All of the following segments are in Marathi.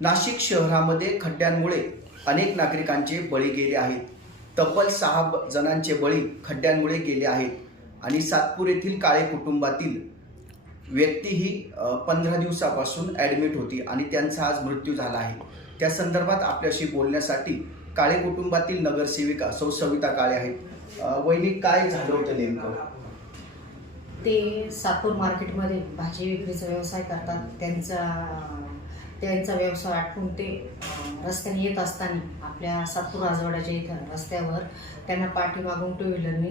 नाशिक शहरामध्ये खड्ड्यांमुळे अनेक नागरिकांचे बळी गेले आहेत. तब्बल 6 जणांचे बळी खड्ड्यांमुळे गेले आहेत आणि सातपूर येथील काळे कुटुंबातील व्यक्ती ही 15 दिवसापासून ॲडमिट होती आणि त्यांचा आज मृत्यू झाला आहे. त्या संदर्भात आपल्याशी बोलण्यासाठी काळे कुटुंबातील नगरसेविका सौ सविता काळे आहेत. वहिनी, काय झालं होतं नेमकं? ते सातपूर मार्केटमध्ये भाजी विक्रीचा व्यवसाय करतात. त्यांचा व्यवसाय आटपून ते रस्त्याने येत असताना आपल्या सातपूर राजवाड्याच्या इथं रस्त्यावर त्यांना पाठीमागून टू व्हीलरने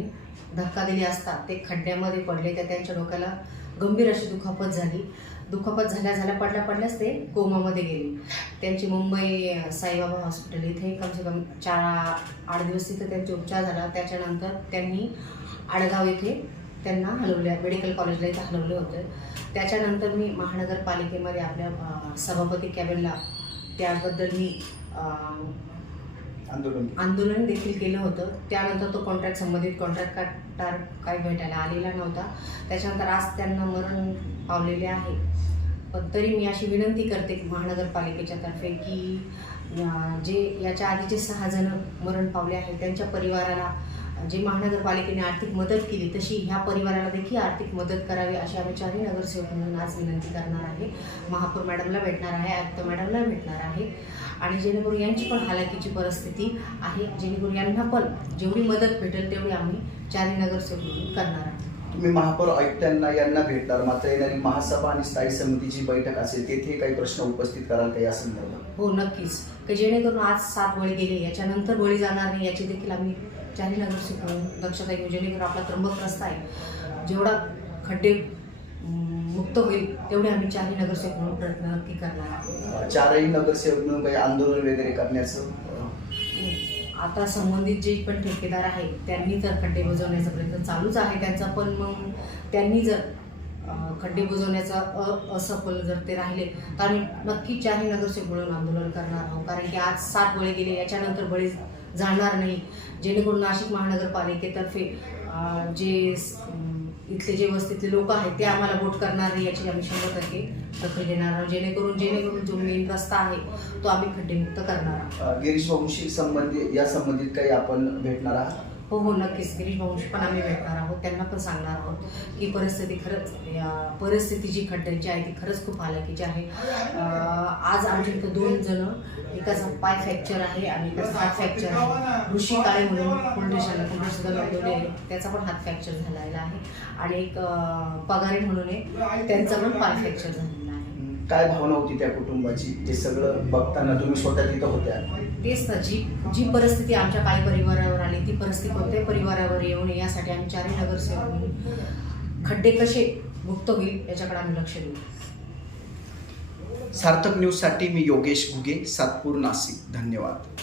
धक्का दिली असता ते खड्ड्यामध्ये पडले. त्यांच्या डोक्याला गंभीर अशी दुखापत झाली. दुखापत झाल्या पडल्याच ते कोमामध्ये गेले. त्यांची मुंबई साईबाबा हॉस्पिटल इथे कमसे कम 4-8 दिवस तिथं त्यांचे उपचार झाला. त्याच्यानंतर त्यांनी आडगाव इथे त्यांना हलवले, मेडिकल कॉलेजला इथं हलवले होते. त्याच्यानंतर मी महानगरपालिकेमध्ये आपल्या सभापती कॅबिनला त्याबद्दल मी आंदोलन देखील केलं होतं. त्यानंतर तो संबंधित कॉन्ट्रॅक्टर काही भेटायला आलेला नव्हता. त्याच्यानंतर आज त्यांना मरण पावलेले आहे. पण तरी मी अशी विनंती करते महानगरपालिकेच्या तर्फे की जे याच्या आधीचे 6 जण मरण पावले आहेत त्यांच्या परिवाराला जे महानगरपालिकेने आर्थिक मदत केली तशी ह्या परिवाराला देखील आर्थिक मदत करावी अशी आम्ही 4 नगरसेवक म्हणून आज विनंती करणार आहे. महापौर मॅडमला भेटणार आहे, आयुक्त मॅडमला भेटणार आहे आणि जेणेकरून यांची पण हालाकीची परिस्थिती आहे, जेणेकरून यांना पण जेवढी मदत भेटेल तेवढी आम्ही 4 नगरसेवक म्हणून करणार आहे. तुम्ही महापौर आयुक्तांना यांना भेटणार, मात्र येणारी महासभा आणि स्थायी समितीची बैठक असेल तेथे काही प्रश्न उपस्थित कराल का या संदर्भात? हो, नक्कीच. की जेणेकरून आज 7 बळी गेले, याच्यानंतर बळी जाणार नाही याची देखील आम्ही 4 नगरसेवक म्हणून दक्षता घेऊ. जेणेकरून आपला त्र्यंबक रस्ता आहे जेवढा खड्डे मुक्त होईल तेवढे आम्ही 4 नगरसेवक म्हणून प्रयत्न नक्की करणार आहोत. 4 नगरसेवक म्हणून काही आंदोलन वगैरे करण्याचं आता संबंधित जे पण ठेकेदार आहेत त्यांनी तर खड्डे बुजवण्याचा प्रयत्न चालूच आहे त्यांचा, पण मग त्यांनी जर खड्डे बुजवण्याचा असफल जर ते राहिले तर आम्ही नक्की 4 नगरसेवक म्हणून आंदोलन करणार आहोत. कारण की आज 7 बळी गेले, याच्यानंतर बळी जाणार नाही. जेणेकरून नाशिक महानगरपालिकेतर्फे जे इथले जे वस्तीतले लोक आहेत ते आम्हाला वोट करणार नाही याची आम्ही 100% दखल घेणार आहोत. जेणेकरून जो मेन रस्ता आहे तो आम्ही खड्डेमुक्त करणार आहोत. गिरीश भाऊंशी संबंधित काही आपण भेटणार आहात? हो, नक्कीच. गिरीश भाऊंशी पण आम्ही भेटणार आहोत. त्यांना पण सांगणार आहोत की परिस्थिती जी खड्ड्यांची आहे ती खरंच खूप हालाकीची आहे. आज आमच्या इथं 2 जण, एकाचा पाय फ्रॅक्चर आहे आणि एकाचा हात फ्रॅक्चर आहे. ऋषी काळे म्हणून पोलीस स्टेशनला नोंदवले आहे, त्याचा पण हात फ्रॅक्चर झालेला आहे आणि एक पगारे म्हणून आहे, त्यांचा पण पाय फ्रॅक्चर झालेला आहे. काय भावना होती त्या कुटुंबाची हे सगळं बघताना? तुम्ही स्वतः तिथं होत्या. तेच ना, जी परिस्थिती आमच्या काही परिवारावर आली ती परिस्थिती कोणत्याही परिवारावर येऊ नये यासाठी आम्ही 4 नगरसेवक म्हणून खड्डे कसे मुक्त होईल याच्याकडे आम्ही लक्ष देऊ. सार्थक न्यूजसाठी मी योगेश घुगे, सातपूर, नाशिक. धन्यवाद.